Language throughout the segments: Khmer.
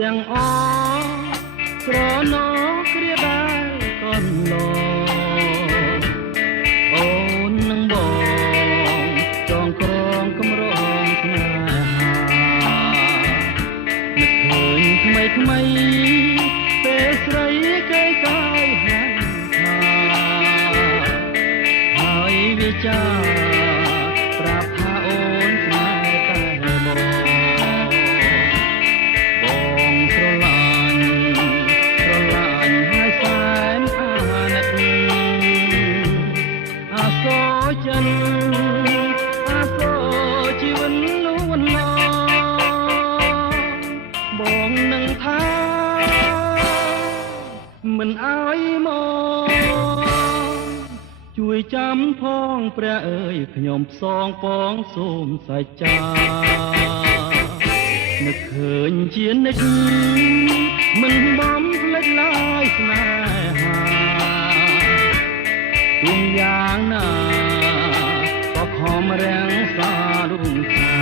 ទាំងអស់ស្រណោគ្រាដែលកូនឡអូននឹងបងចងក្រងកម្រងស្នេហានឹកឃើញថ្មីថ្មីពេលស្រីគេកាយហាន់ថាហើយវាចាប្រាប់ថាអូនស្នេហ៍តែបងស្រឡាញ់ហើយសែនអាណិតអាសូរចិនអាសូរជីវិតលួនឡបងនឹងថាមិនអើយមកជួយចាំផងព្រះអើយខ្ញុំផ្សងពងសូមសច្ចានឹកឃើញជានិច្ចមិនបំភ្លេចឡើយស្នេហាទោះយ៉ាងណាក៏ខំរាំងសារុងថ្ងៃ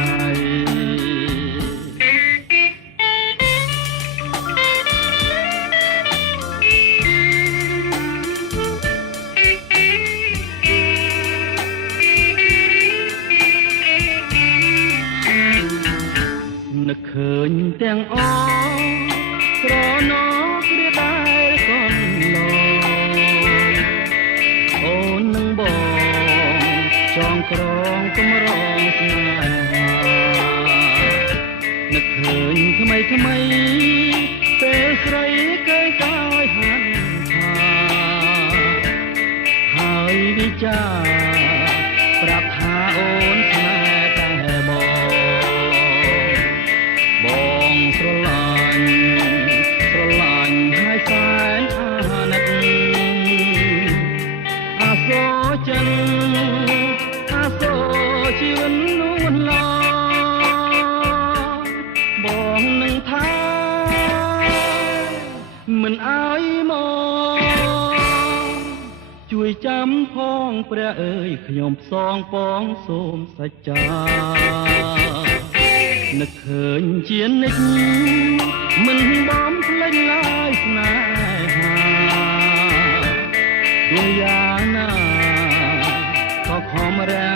នឹកឃើញទាំងអស់ស្រណោគ្រាដែលកូនឡអូននឹងបងចងក្រងកម្រងស្នេហានឹកឃើញថ្មីថ្មីពេលស្រីគេកាយហាន់ថាហើយវិចាប្រាប់ថាអូនស្នេហ៍តែបងស្រឡាញ់ហើយសែនអាណិតអាសូរចិនអាសូរជីវិតលួនឡបងនឹងថាមិនអើយមកជួយចាំផងព្រះអើយខ្ញុំផ្សងពងសូមសច្ចានឹកឃើញជានិច្ចមិនបំភ្លេចឡើយស្នេហាទោះយ៉ាងណាក៏ខំរា